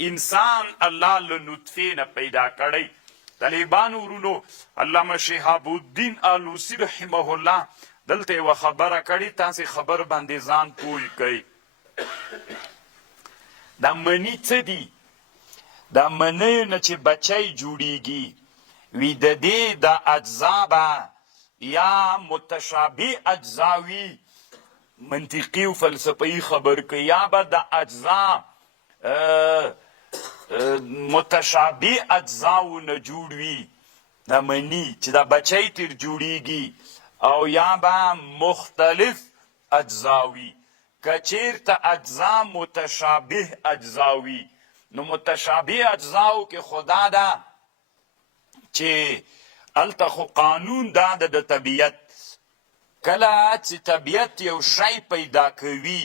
انسان الله له نطفې نه پیدا کړی. طالبانو ورونو علامه شهاب الدین آلوسی رحمه الله دلته یوه خبره کړې، تاسې خبر باندې ځان پوه کړئ. دا مني څه دي؟ دا منیو نه چې بچی جوړیږي وی د دې د اجزا به یا متشابه اجزا وي، منطقي و فلسفه‌ای خبر کوي، یا به د اجزا متشابه اجزاو نه جوړ وي د مني چې دا بچی تر جوړیږي، او یا به مختلف اجزاوي. که چیرته اجزا متشابه اجزاوي نو متشابه اجزاو کې خدا ده چې هلته خو قانون دا ده د طبیعت. کله چې طبیعت یو شی پیدا کوي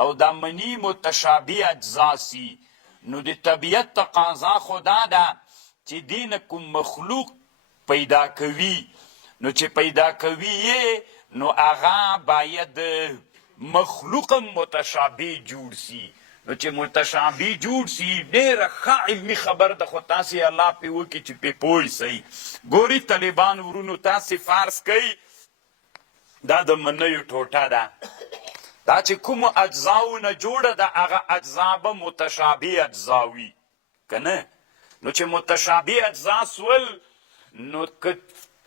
او دا منی متشابه اجزا سي نو د طبیعت تقاضا خدا ده چې دین کوم مخلوق پیدا کوي، نو چې پیدا کوي نو هغه باید مخلوق متشابه جوړ سي. نو چې متشابه جوړ سي ډېره ښه علمي خبر ده، خو تاسې الله پې وکړي چې پې پوه سئ. ګورئ طالبان ورونو، تاسې فرض کوئ دا د منیو ټوټه ده، دا چې کومو اجزاو نه جوړه ده هغه اجزا به متشابه اجزا وي که نه؟ نو چې متشابه اجزا سول نو که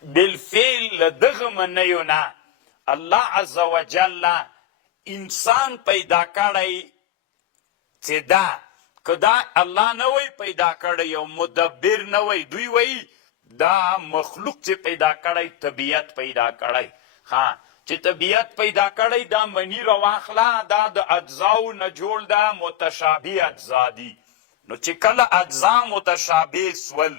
بالفعل له دغه منیو نه الله عز وجل انسان پیدا کړی چې دا که دا الله نه وی پیدا کړی او مدبر نه وی، دوی وی دا مخلوق چې پیدا کړی طبیعت پیدا کړی. ها چې طبیعت پیدا کړی دا منی رواخله دا د اجزاو نه جوړ ده، متشابه اجزا دي. نو چې کله اجزا متشابه سول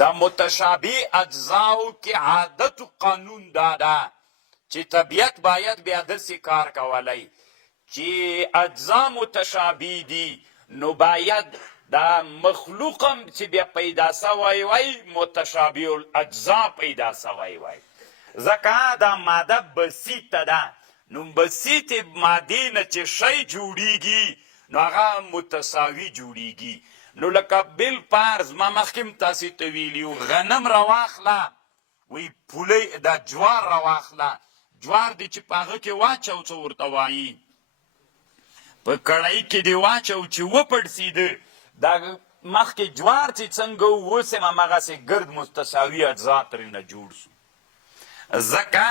دا متشابه اجزاو کې عادت و قانون دا ده چې طبیعت باید بیا داسې کار کولی چې اجزا متشابه دي، نو باید دا مخلوق هم چې بیا پیدا سوی وی متشابه الاجزا پیدا سوی وی. ځکه دا ماده بسیطه ده، نو بسیط مادې نه چې شی جوړیږي نو هغه متساوي جوړیږي. نو لکه بالفرض ما مخکې تاسې ته ویلي غنم راواخله، وی پولۍ دا جوار راواخله، جوار دی چې په هغه کې واچو څه ورته وایي، په کړۍ کې دی واچو چې وپړسېده، دا مخکې جوار چې څنګه و اوس هم همغسې ګرد متساوي اجزا ترېنه جوړ سو. ځکه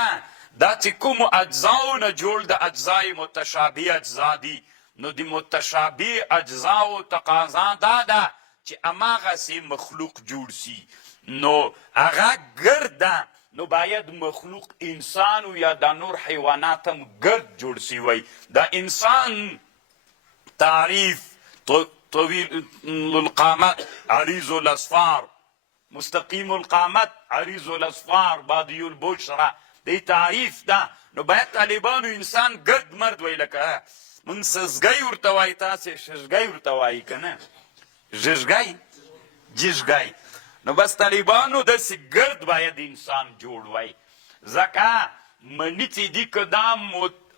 دا چې کومو اجزاو نه جوړ د اجزای متشابه اجزا دي، نو د متشابه اجزاو تقاضا دا ده چې هماغسې مخلوق جوړ سي. نو هغه ګرد ده، نو باید مخلوق انسان و یا دا نور حیوانات هم ګرد جوړ سی وی. دا انسان تعریف طویل القامت عریض الاصفار، مستقیم القامت عریض الاصفار بادی البشرة، دی تعریف ده. نو باید طالبانو انسان ګرد مرد وی، لکه من سزګی ورته وایي، تاسې ششګی ورته وایي که نه؟ ژژګی جژګی. نو بس طالبانو داسې ګرد باید انسان جوړ وی. ځکه مني چې دي که دا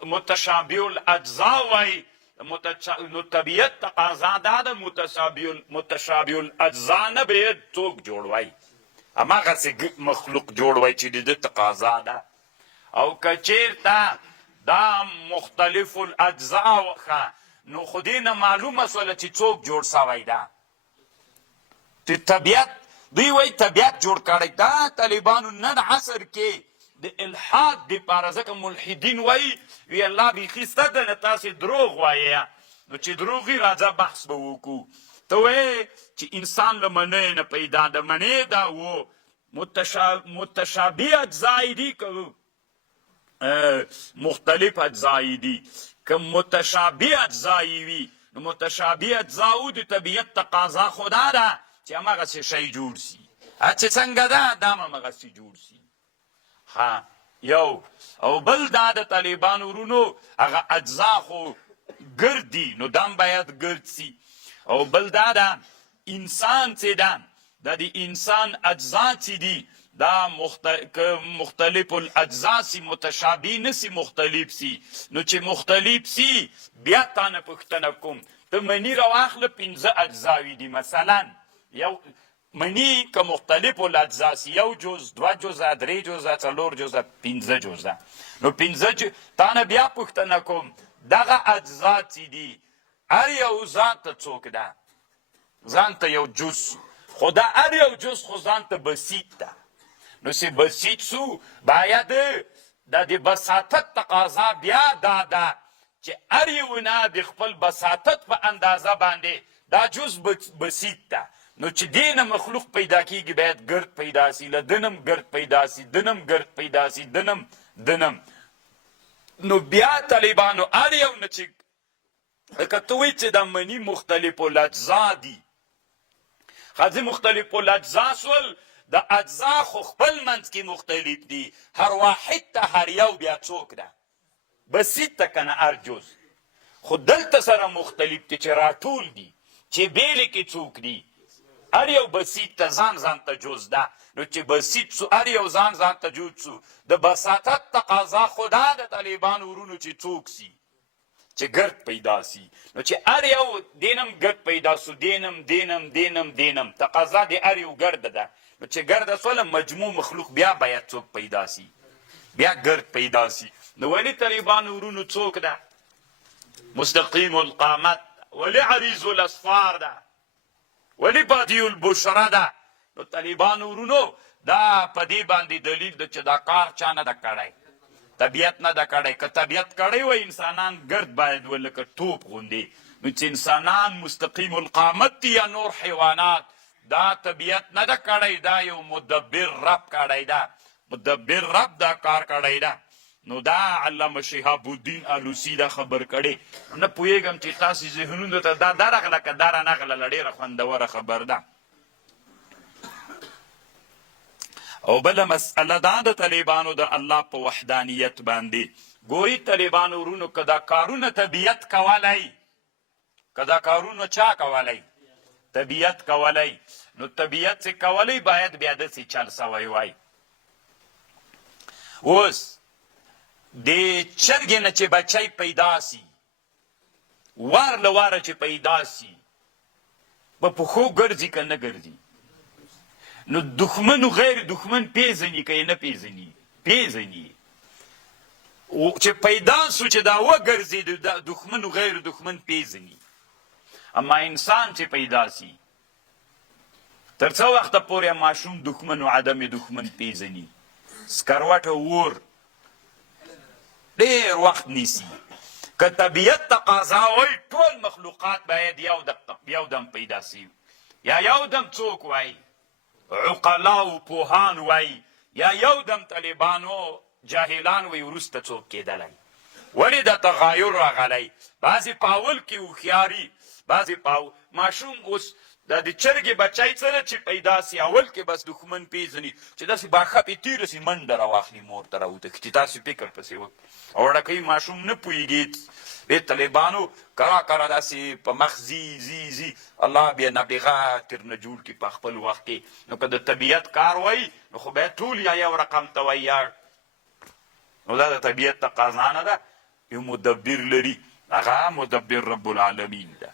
متشابه الاجزا وی، نو طبیعت تقاضا دا ده متشابه الاجزا نه باید څوک جوړ وی، هماغسې مخلوق جوړ وی چې د ده تقاضا ده. او که چیرته دا مختلف الاجزا وخه نو خو دې نه معلومه سوله چې څوک جوړ سوی ده. طبیعت دوی وی طبیعت جوړ کړی. دا طالبانو نن عصر کې د الحاد دپاره، ځکه ملحدین وی الله بیخي سته ده نه تاسې دروغ وایه، نو چې دروغي راځه بحث به وکړو. ته وایې چې انسان له منۍ نه پیدا ده، منۍ دا و متشابه اجزای دي که مختلف اجزایی دي. که متشابه اجزایی وي نو متشابه اجزاو د طبیعت تقاضا خدا ده چې همغسې شی جوړ سي، چې څنګه ده دا هم همغسې جوړ سي. ها یو او بل دا د طالبانو ورونو هغه اجزا خو ګرد دي، نو دا هم باید ګرد سي. او بل دا ده انسان چې ده دا د انسان اجزا چې دي دا مختلف الاجزا سی، متشابه نسی مختلف سی. نو چې مختلف سی بیا تانه پوښتنه کوم ته مني راواخله 15 اجزاوي دي. مثلا یو مني که مختلفو الاجزا سي، یو جز، 2 جزه، 3 جزه، 4 جزه، 15 جزه. نو 15 تا نه بیا پوښتنه کوم دغه اجزا چې دي هر یو ځان ته څوک ده؟ ځان ته یو جز، خو دا هر یو جز خو ځان ته بسیط ده. نو چې بسیط سو باید د بساطت تقاضا بیا دا ده چې هر یو نه د خپل بساطت په اندازه باندې دا جز بسیط ده. نو چې دینه مخلوق پیدا کیږي باید ګرد پیدا سي، له دنم ګرد پیدا سي، دنم ګرد پیدا سي، دنم. نو بیا طالبانو هر یو نه چې لکه ته وایي چې د مني مختلفو الاجزا دي، ښځې مختلفو الاجزا سول، د اجزا خو خپل منځ کې مختلف دي، هر واحد ته هر یو بیا څوک ده؟ بسیط ته که نه هر جز. خو دلته سره مختلف دي چې راټول دي، چې بیلې کې څوک دي؟ هر یو بسیط ته ځان ته جز ده. نو چې بسیط سو هر یو ځان ته جز سو، د بساطت تقاضا خو دا د طالبانو ورونو چې څوک سي چې ګرد پیدا سي. نو چې هر یو دینم ګرد پیدا سو، دینم تقاضا د هر یو ګرد ده. نو چې ګرد سوله مجموع مخلوق بیا باید څوک پیدا سي، بیا ګرد پیدا سي. نو ولی طالبانو ورونو څوک ده؟ مستقیم القامت، ولی عریض الاصفار ده، ولی بادی البشره ده. نو طالبانو ورونو دا په دې باندې دلیل ده چې دا کار چا نه ده کړی، طبیعت نه ده کړی. که طبیعت کړی وای انسانان ګرد باید ولکه توپ غوندې. نو چې انسانان مستقیم القامت دي یا نور حیوانات، دا طبیعت نه ده کړی، دا یو مدبر رب کړی ده، مدبر رب دا کار کړی ده. نو دا علامه شهاب الدین آلوسی دا خبر کړی. نه پوهېږم چې تاسې ذهنونو ته دا درغله که دا رانغله، ډېره خوندوره خبر ده. او بله مسئله دا د طالبانو د الله په وحدانیت باندې. ګوري طالبانو ورونو که دا کارونه طبیعت کولی، که دا کارونه چا کولی؟ طبیعت کولی. نو طبیعت چې کولی باید بیا داسې چل سوی وای. اوس د چرګې نه چې بچی پیدا سی، وار له واره چې پیدا سی، په پښو ګرځي که نه ګرځي؟ نو دښمن و غیر دښمن پیژني که یې نه پیژني؟ پیژني. چې پیدا سو چې دا وګرځي دښمن و غیر دښمن پیژني. اما انسان چې پیدا سی تر څه وخته پورې ماشوم دښمن و عدم دښمن پیژني؟ سکروټه اور ډېر وخت نیسي. که طبیعت تقاضا وای ټول مخلوقات باید یو دم پیدا سی، یا یو دم څوک وای؟ عقلاو پوهان وای، یا یو دم طالبانو جاهلان وای وروسته څوک کېدلی. ولې دا تغایر راغلی؟ بعضې په اول کې هوښیاري، بعضې په ماشوم اوس دا د چرګې بچی څه چې پیدا سي اول کې بس دښمن پیژني، چې داسې باښه پې تېره سي منډه راواخلي مور ته راوتښتي، چې تاسې فکر پسې وکړي. او وړکۍ ماشوم نه پوهېږي. دې طالبانو کرا داسې په مخ زی الله بیا نابغه ترنه جوړ کړي په خپل وخت کې. نو که د طبیعت کار وایي نو خو باید ټول یا یو رقم ته وایي یا. نو دا د طبیعت تقاضا نه ده، یو مدبر لري، هغه مدبر رب العالمین ده.